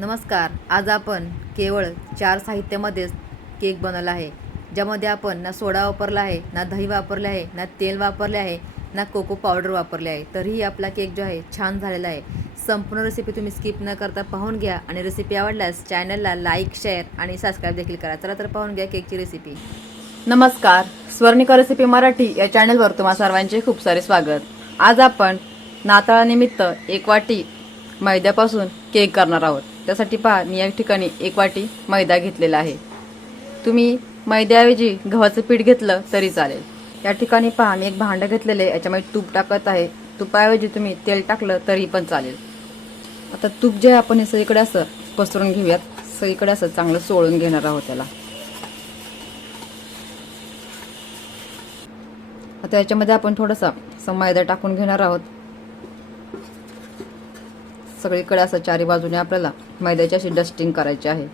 नमस्कार. आज आपण केवळ चार साहित्यामध्येच केक बनवला आहे. ज्यामध्ये आपण ना सोडा वापरला आहे ना दही वापरले आहे ना तेल वापरले आहे ना कोको पावडर वापरले आहे. तरीही आपला केक जो आहे छान झालेला आहे. संपूर्ण रेसिपी तुम्ही स्किप न करता पाहून घ्या आणि रेसिपी आवडल्यास चॅनलला लाईक शेअर आणि सबस्क्राईब देखील करा. चला तर पाहून घ्या केकची रेसिपी नमस्कार. स्वर्णिका रेसिपी मराठी या चॅनलवर तुम्हा सर्वांचे खूप सारे स्वागत. आज आपण नाताळानिमित्त एक वाटी मैद्यापासून केक करणार आहोत. त्यासाठी पहा मी या ठिकाणी एक वाटी मैदा घेतलेला आहे. तुम्ही मैद्याऐवजी गव्हाचं पीठ घेतलं तरी चालेल. या ठिकाणी पहा मी एक भांडं घेतलेलं आहे याच्यामध्ये तूप टाकत आहे. तुपाऐवजी तुम्ही तेल टाकलं तरी पण चालेल. आता तूप जे आहे आपण हे सगळीकडे असं पसरून घेऊयात. सगळीकडे असं चांगलं सोळून घेणार आहोत त्याला. आता याच्यामध्ये आपण थोडासा असं मैदा टाकून घेणार आहोत. सगळीकडे असं चारी बाजूने आपल्याला मैद्याची अशी डस्टिंग करायची आहे.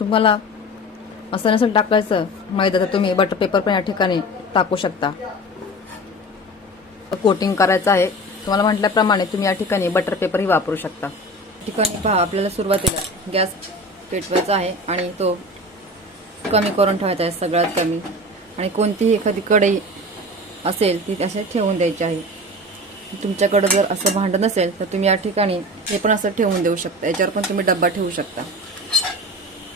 तुम्हाला असं नसेल टाकायचं मैदा तर तुम्ही बटर पेपर पण या ठिकाणी टाकू शकता. कोटिंग करायचं आहे. तुम्हाला म्हटल्याप्रमाणे तुम्ही या ठिकाणी बटर पेपरही वापरू शकता. ठिकाणी पहा आपल्याला सुरुवातीला गॅस पेटवायचा आहे आणि तो कमी करून ठेवायचा आहे सगळ्यात कमी. आणि कोणतीही एखादी कढई असेल ती असे ठेवून द्यायची आहे. तुमच्याकडं जर असं भांडं नसेल तर तुम्ही या ठिकाणी हे पण असं ठेवून देऊ शकता. याच्यावर पण तुम्ही डब्बा ठेवू शकता.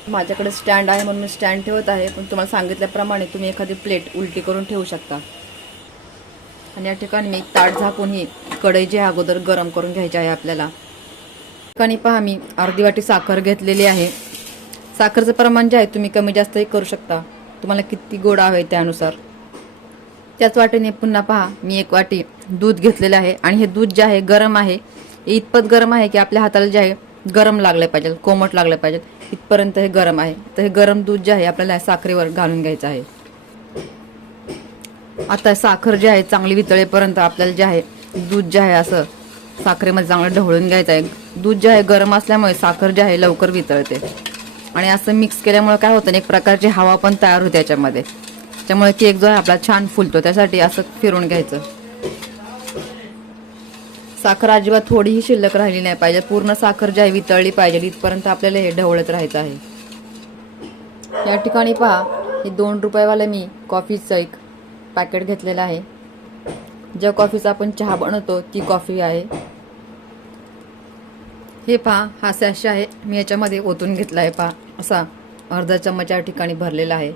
माझ्याकडे स्टँड आहे म्हणून स्टँड ठेवत आहे पण तुम्हाला सांगितल्याप्रमाणे तुम्ही एखादी प्लेट उलटी करून ठेवू शकता. आणि या ठिकाणी मी ताट झाकून ही कढई जी अगोदर गरम करून घ्यायची आहे आपल्याला. ठिकाणी पहा मी अर्धी वाटी साखर घेतलेली आहे. साखरचं प्रमाण जे आहे तुम्ही कमी जास्तही करू शकता. तुम्हाला किती गोड हवे त्यानुसार. त्याच वाटेने पुन्हा पहा मी एक वाटी दूध घेतलेलं आहे. आणि हे दूध जे आहे गरम आहे. इतपत गरम आहे की आपल्या हाताला जे आहे गरम लागलं पाहिजे कोमट लागलं पाहिजे. इथपर्यंत हे गरम आहे. तर हे गरम दूध जे आहे आपल्याला साखरेवर घालून घ्यायचं आहे. आता साखर जे आहे चांगली वितळेपर्यंत आपल्याला जे आहे दूध जे आहे असं साखरेमध्ये चांगलं ढवळून घ्यायचं आहे. दूध जे आहे गरम असल्यामुळे साखर जे आहे लवकर वितळते. आणि असं मिक्स केल्यामुळे काय होतं एक प्रकारची हवा पण तयार होते याच्यामध्ये. त्यामुळे केक जो आहे आपला छान फुलतो. त्यासाठी असं फिरून घ्यायचं. साखर अजिबात थोडीही शिल्लक राहिली नाही पाहिजे. पूर्ण साखर जी आहे वितळली पाहिजे. इथपर्यंत आपल्याला हे ढवळत राहायचं आहे. या ठिकाणी पहा हे दोन रुपयेवालं मी कॉफीचं एक पॅकेट घेतलेलं आहे. ज्या कॉफीचा आपण चहा बनवतो ती कॉफी आहे. हे पहा हा सॅशे आहे. मी याच्यामध्ये ओतून घेतला आहे पहा. असा अर्धा चम्मच या ठिकाणी भरलेला आहे.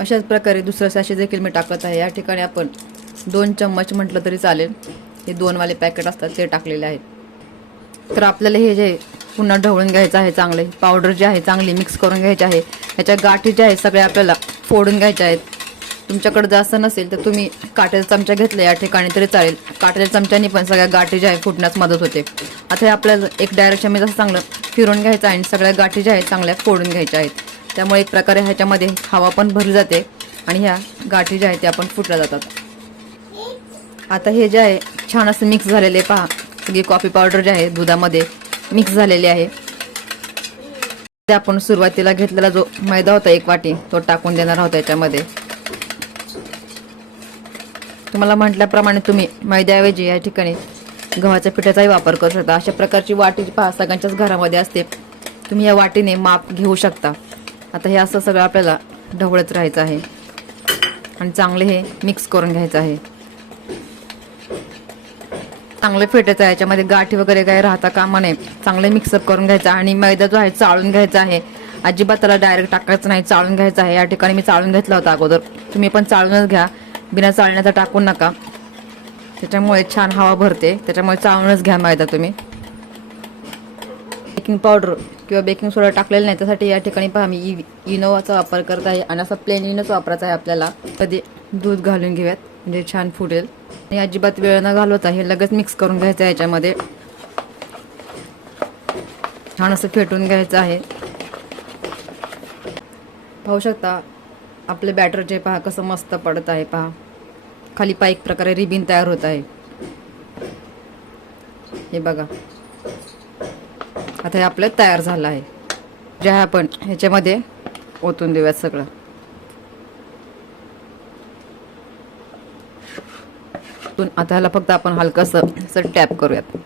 अशाच प्रकारे दुसरं सॅशे देखील मी टाकत आहे. या ठिकाणी आपण दोन चम्मच म्हटलं तरी चालेल. हे दोनवाले पॅकेट असतात ते टाकलेले आहेत. तर आपल्याला हे जे पुन्हा ढवळून घ्यायचं आहे चांगले पावडर जे आहे चांगली मिक्स करून घ्यायची आहे. ह्याच्या गाठी ज्या आहेत सगळ्या आपल्याला फोडून घ्यायच्या आहेत. तुमच्याकडे जास्त नसेल तर तुम्ही काट्याचा चमचा घेतला या ठिकाणी तरी चालेल. काट्याच्या चमच्याने पण सगळ्या गाठी ज्या आहे फुटण्यास मदत होते. आता हे आपल्याला एक डायरेक्शन मी जसं चांगलं फिरून घ्यायचं आहे आणि सगळ्या गाठी ज्या आहेत चांगल्या फोडून घ्यायच्या आहेत. त्यामुळे एक प्रकारे ह्याच्यामध्ये हवा पण भरली जाते आणि ह्या गाठी ज्या आहेत त्या पण फुटल्या जातात. आता हे जे आहे छान असं मिक्स झालेले पहा. सगळी कॉफी पावडर जे आहे दुधामध्ये मिक्स झालेली आहे. ते आपण सुरुवातीला घेतलेला जो मैदा होता एक वाटी तो टाकून देणार आहोत याच्यामध्ये. तुम्हाला म्हटल्याप्रमाणे तुम्ही मैद्याऐवजी या ठिकाणी गव्हाच्या पिठाचाही वापर करू शकता. अशा प्रकारची वाटी पहा सगळ्यांच्याच घरामध्ये असते. तुम्ही या वाटीने माप घेऊ शकता. आता हे असं सगळं आपल्याला ढवळत राहायचं आहे. आणि चांगले हे मिक्स करून घ्यायचं आहे. चांगले फेटायचं आहे याच्यामध्ये गाठी वगैरे काही राहता कामा नये. चांगले मिक्सअप करून घ्यायचा आणि मैदा जो आहे चाळून घ्यायचा आहे. अजिबात त्याला डायरेक्ट टाकायचं नाही चाळून घ्यायचं आहे. या ठिकाणी मी चाळून घेतला होता अगोदर. तुम्ही पण चाळूनच घ्या. बिना चाळण्याचा टाकून नका. त्याच्यामुळे छान हवा भरते. त्याच्यामुळे चाळूनच घ्या मैदा तुम्ही. बेकिंग पावडर किंवा बेकिंग सोडा टाकलेला नाही त्यासाठी या ठिकाणी पहा मी इ इनोवाचा वापर करत आहे आणि असा प्लेन इनोच वापरायचा आहे आपल्याला. कधी दूध घालून घेऊयात म्हणजे छान फुटेल. आणि अजिबात वेळ न घालवता हे लगेच मिक्स करून घ्यायचं आहे याच्यामध्ये. छान असं फेटून घ्यायचं आहे. पाहू शकता आपले बॅटर जे पहा कसं मस्त पडत आहे पहा. खाली पहा एक प्रकारे रिबिन तयार होत आहे. हे बघा. आता हे आपलं तयार झालं आहे. जे आहे आपण ह्याच्यामध्ये ओतून देऊयात सगळं. आता ह्याला फक्त आपण हलकंसं असं टॅप करूयात.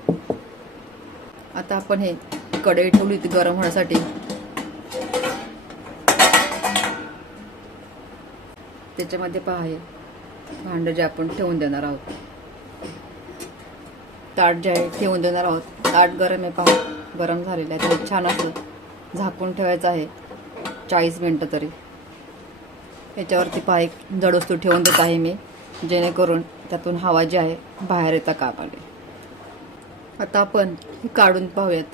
आता आपण हे कढई ठेवली होती गरम होण्यासाठी. त्याच्यामध्ये पहा हे भांड जे आपण ठेवून देणार आहोत. ताट जे आहे ठेवून देणार आहोत. ताट गरम आहे पाहून. गरम झालेलं आहे. त्याला छान असं झाकून ठेवायचं आहे. चाळीस मिनटं तरी. याच्यावरती पहा एक जड वस्तू ठेवून देत आहे मी. जेणेकरून त्यातून हवा जी आहे बाहेर येता काप आले. आता आपण काढून पाहूयात.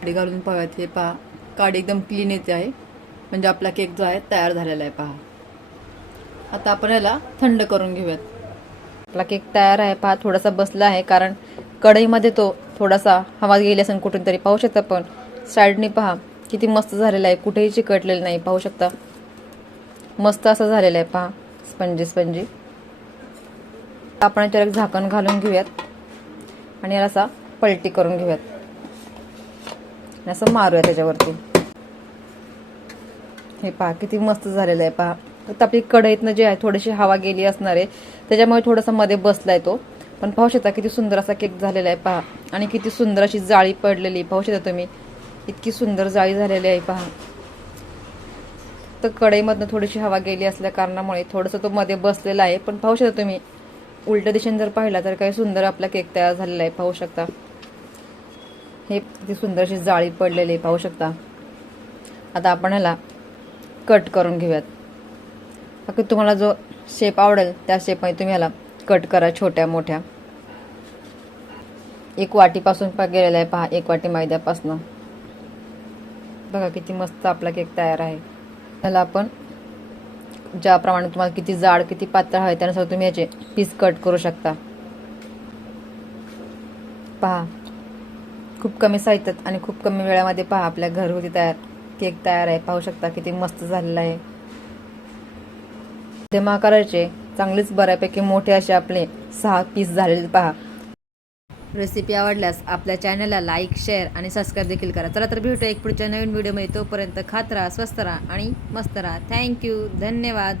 काडी घालून पाहूयात. हे पहा काडी एकदम क्लीन येते आहे. म्हणजे आपला केक जो आहे तयार झालेला आहे. पहा. आता आपण याला थंड करून घेऊयात. आपला केक तयार आहे. पहा थोडासा बसला आहे कारण कढईमध्ये तो थोडासा हवा गेली असेल कुठून तरी पाहू शकता पण साईडने पहा किती मस्त झालेला आहे. कुठेही चिकटलेलं नाही पाहू शकता. मस्त असं झालेलं आहे पहा. Spongy spongy. आपण याच्यावर एक झाकण घालून घेऊयात आणि याला असा पलटी करून घेऊयात. आणि असं मारूया त्याच्यावरती. हे पहा किती मस्त झालेलं आहे पहा. तर आपली कढईतनं जे आहे थोडीशी हवा गेली असणार आहे. त्याच्यामुळे थोडासा मध्ये बसलाय तो. पण पाहू शकता किती सुंदर असा केक झालेला आहे पहा. आणि किती सुंदर अशी जाळी पडलेली पाहू शकता तुम्ही. इतकी सुंदर जाळी झालेली आहे पहा. तर कढईमधनं थोडीशी हवा गेली असल्या कारणामुळे थोडंसं तो मध्ये बसलेला आहे. पण पाहू शकता तुम्ही. उलट्या दिशेने जर पाहिला तर काही सुंदर आपला केक तयार झालेला आहे पाहू शकता. हे किती सुंदर अशी जाळी पडलेली आहे पाहू शकता. आता आपण ह्याला कट करून घेऊयात. बाकी तुम्हाला जो शेप आवडेल त्या शेपमध्ये तुम्ही ह्याला कट करा छोट्या मोठ्या. एक वाटीपासून पा गेलेला आहे पहा एक वाटी मैद्यापासून. बघा किती मस्त आपला केक तयार आहे. त्याला आपण ज्याप्रमाणे तुम्हाला किती जाड किती पातळ हवे त्यानुसार तुम्ही याचे पीस कट करू शकता. पहा खूप कमी साहित्यात आणि खूप कमी वेळामध्ये पहा आपल्या घरगुती तयार केक तयार आहे. पाहू शकता किती मस्त झालेला आहे. मध्यम आकाराचे चांगलेच बऱ्यापैकी मोठे असे आपले सहा पीस झालेले पहा. रेसिपी आवडल्यास आपल्या चॅनलला लाईक शेअर आणि सबस्क्राईब देखील करा. चला तर भेटू एक पुढच्या नवीन व्हिडिओमध्ये तोपर्यंत खात राहा स्वस्त राहा आणि मस्त राहा. थँक्यू धन्यवाद.